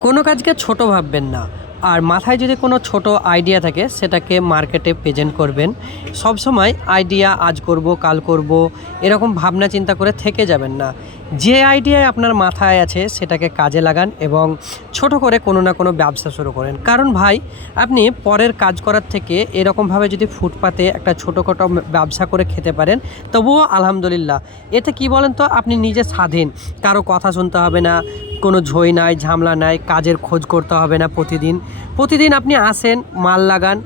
কোনো কাজকে ছোট ভাববেন না। আর মাথায় যদি কোনো ছোট আইডিয়া থাকে, সেটাকে মার্কেটে প্রেজেন্ট করবেন। সব সময় আইডিয়া আজ করব, কাল করব, এরকম ভাবনা চিন্তা করে থেকে যাবেন না। যে আইডিয়ায় আপনার মাথায় আছে, সেটাকে কাজে লাগান এবং ছোট করে কোনো না কোনো ব্যবসা শুরু করেন। কারণ ভাই, আপনি পরের কাজ করার থেকে এরকমভাবে যদি ফুটপাতে একটা ছোটোখাটো ব্যবসা করে খেতে পারেন, তবুও আলহামদুলিল্লাহ। এতে কি বলেন তো, আপনি নিজে স্বাধীন। কারও কথা শুনতে হবে না, কোনো ঝই নাই, ঝামলা নাই, কাজের খোঁজ করতে হবে না প্রতিদিন। প্রতিদিন আপনি আসেন, মাল লাগান,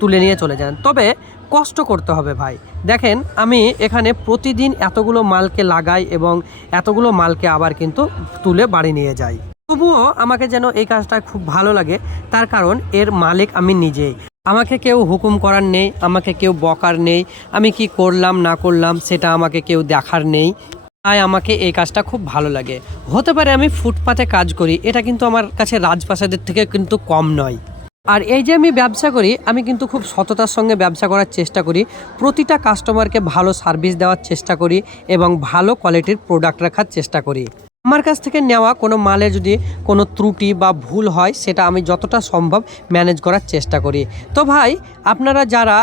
তুলে নিয়ে চলে যান। তবে কষ্ট করতে হবে ভাই। দেখেন, আমি এখানে প্রতিদিন এতগুলো মালকে লাগাই এবং এতগুলো মালকে আবার কিন্তু তুলে বাড়ি নিয়ে যাই। তবুও আমাকে যেন এই কাজটা খুব ভালো লাগে, তার কারণ এর মালিক আমি নিজেই। আমাকে কেউ হুকুম করার নেই, আমাকে কেউ বকার নেই, আমি কি করলাম, না করলাম সেটা আমাকে কেউ দেখার নেই। তাই আমাকে এই কাজটা খুব ভালো লাগে। হতে পারে আমি ফুটপাতে কাজ করি, এটা কিন্তু আমার কাছে রাজপ্রাসাদের থেকে কিন্তু কম নয়। আর এই যে আমি ব্যবসা করি, আমি কিন্তু খুব সততার সঙ্গে ব্যবসা করার চেষ্টা করি। প্রতিটা কাস্টমারকে ভালো সার্ভিস দেওয়ার চেষ্টা করি এবং ভালো কোয়ালিটির প্রোডাক্ট রাখার চেষ্টা করি। আমার কাছ থেকে নেওয়া কোনো মালে যদি কোনো ত্রুটি বা ভুল হয়, সেটা আমি যতটা সম্ভব ম্যানেজ করার চেষ্টা করি। তো ভাই, আপনারা যারা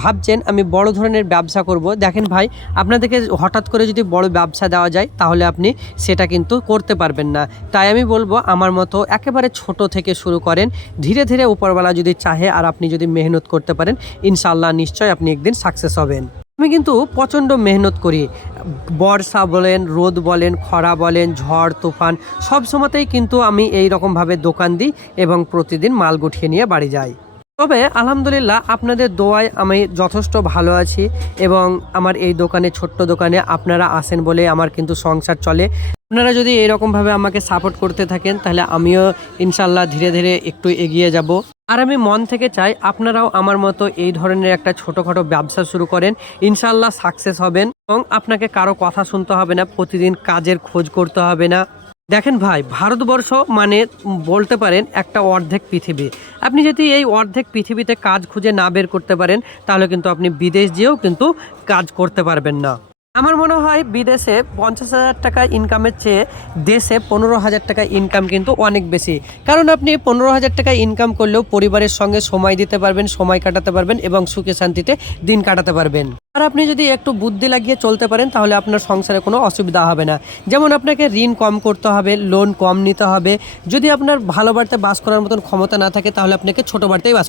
ভাবছেন আমি বড় ধরনের ব্যবসা করব, দেখেন ভাই, আপনাদেরকে হঠাৎ করে যদি বড় ব্যবসা দেওয়া যায়, তাহলে আপনি সেটা কিন্তু করতে পারবেন না। তাই আমি বলব, আমার মতো একেবারে ছোট থেকে শুরু করেন, ধীরে ধীরে উপরবেলা যদি চাহে আর আপনি যদি মেহনত করতে পারেন ইনশাল্লাহ নিশ্চয় আপনি একদিন সাকসেস হবেন। আমি কিন্তু প্রচণ্ড মেহনত করি। বর্ষা বলেন, রোদ বলেন, খরা বলেন, ঝড়, তুফান, সব সময়তেই কিন্তু আমি এই রকমভাবে দোকান দিই এবং প্রতিদিন মাল গুঠিয়ে নিয়ে বাড়ি যাই। তবে আলহামদুলিল্লাহ আপনাদের দোয়ায় আমি যথেষ্ট ভালো আছি এবং আমার এই দোকানে, ছোট্ট দোকানে আপনারা আসেন বলে আমার কিন্তু সংসার চলে। আপনারা যদি এরকমভাবে আমাকে সাপোর্ট করতে থাকেন, তাহলে আমিও ইনশাল্লাহ ধীরে ধীরে একটু এগিয়ে যাব। আর আমি মন থেকে চাই আপনারাও আমার মতো এই ধরনের একটা ছোটোখাটো ব্যবসা শুরু করেন। ইনশাল্লাহ সাকসেস হবেন এবং আপনাকে কারও কথা শুনতে হবে না, প্রতিদিন কাজের খোঁজ করতে হবে না। দেখেন ভাই, ভারতবর্ষ মানে বলতে পারেন একটা অর্ধেক পৃথিবী। আপনি যদি এই অর্ধেক পৃথিবীতে কাজ খুঁজে না বের করতে পারেন, তাহলে কিন্তু আপনি বিদেশ যেও কিন্তু কাজ করতে পারবেন না। আমার মনে হয় বিদেশে পঞ্চাশ হাজার টাকা ইনকামের চেয়ে দেশে পনেরো হাজার টাকা ইনকাম কিন্তু অনেক বেশি। কারণ আপনি পনেরো হাজার টাকা ইনকাম করলেও পরিবারের সঙ্গে সময় দিতে পারবেন, সময় কাটাতে পারবেন এবং সুখে শান্তিতে দিন কাটাতে পারবেন। আর আপনি যদি একটু বুদ্ধি লাগিয়ে চলতে পারেন, তাহলে আপনার সংসারে কোনো অসুবিধা হবে না। যেমন আপনাকে ঋণ কম করতে হবে লোন কম নিতে হবে। যদি আপনার ভালো বাড়িতে বাস করার মতন ক্ষমতা না থাকে, তাহলে আপনাকে ছোটো বাড়িতেই বাস